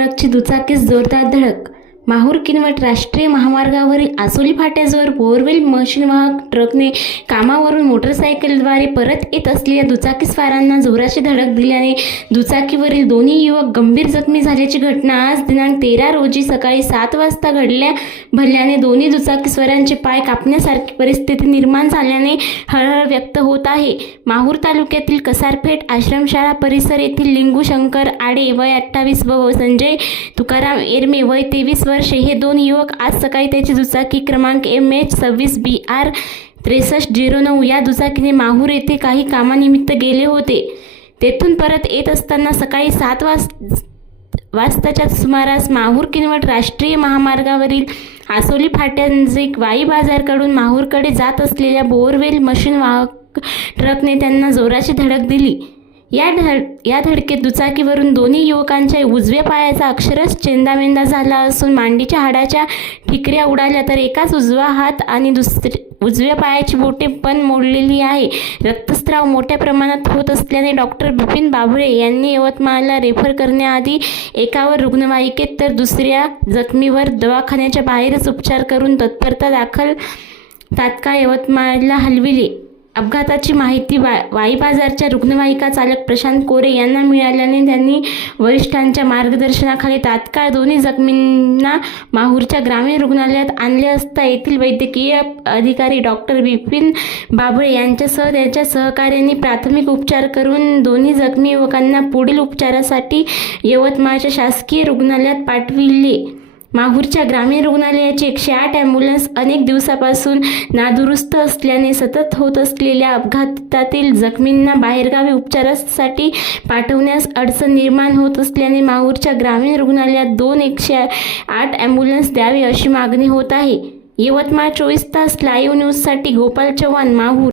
ट्रकची दुचाकीस जोरदार धडक माहूर किनवट राष्ट्रीय महामार्गावरील आसोली फाट्याजवळ बोअरवेल मशीनवाहक ट्रकने कामावरून मोटरसायकलद्वारे परत येत असलेल्या दुचाकीस्वारांना जोराची धडक दिल्याने दुचाकीवरील दोन्ही युवक गंभीर जखमी झाल्याची घटना आज दिनांक तेरा रोजी सकाळी सात वाजता घडल्या. भरल्याने दोन्ही दुचाकीस्वारांचे पाय कापण्यासारखी परिस्थिती निर्माण झाल्याने हळहळ व्यक्त होत आहे. माहूर तालुक्यातील कसारपेठ आश्रमशाळा परिसर येथील लिंगू शंकर आडे वय अठ्ठावीस व संजय तुकाराम एरमे वय तेवीस वर्षे हे दोन युवक आज सकाळी त्याची दुचाकी क्रमांक एम एच सव्वीस बी आर त्रेसष्ट झिरो नऊ या दुचाकीने माहूर येथे काही कामानिमित्त गेले होते. तेथून परत येत असताना सकाळी सात वाज वाजताच्या सुमारास माहूर किनवट राष्ट्रीय महामार्गावरील आसोली फाट्यांजिक वाई बाजारकडून माहूरकडे जात असलेल्या बोअरवेल मशीन वाहक ट्रकने त्यांना जोराची धडक दिली. या धड या धडकेत दुचाकीवरून दोन्ही युवकांच्या उजव्या पायाचा अक्षरश चेंदामेंदा झाला असून मांडीच्या हाडाच्या ठिकऱ्या उडाल्या तर एकाच उजवा हात आणि दुसरी उजव्या पायाची बोटे पण मोडलेली आहे. रक्तस्राव मोठ्या प्रमाणात होत असल्याने डॉक्टर बिपिन बाभळे यांनी यवतमाळला रेफर करण्याआधी एकावर रुग्णवाहिकेत तर दुसऱ्या जखमीवर दवाखान्याच्या बाहेरच उपचार करून तत्परता दाखल तात्काळ यवतमाळला हलविले. अपघाताची माहिती वा वाईबाजारच्या रुग्णवाहिका चालक प्रशांत कोरे यांना मिळाल्याने त्यांनी वरिष्ठांच्या मार्गदर्शनाखाली तात्काळ दोन्ही जखमींना माहूरच्या ग्रामीण रुग्णालयात आणले असता येथील वैद्यकीय अधिकारी डॉक्टर बिपिन बाबळे यांच्यासह त्यांच्या सहकार्यांनी प्राथमिक उपचार करून दोन्ही जखमी युवकांना पुढील उपचारासाठी यवतमाळच्या शासकीय रुग्णालयात पाठविले. माहूरच्या ग्रामीण रुग्णालयाचे एकशे आठ ॲम्ब्युलन्स अनेक दिवसापासून नादुरुस्त असल्याने सतत होत असलेल्या अपघातातील जखमींना बाहेरगावी उपचारासाठी पाठवण्यास अडचण निर्माण होत असल्याने माहूरच्या ग्रामीण रुग्णालयात दोन एकशे आठ ॲम्ब्युलन्स द्यावी अशी मागणी होत आहे. यवतमाळ चोवीस तास लाईव्ह न्यूजसाठी गोपाल चव्हाण माहूर.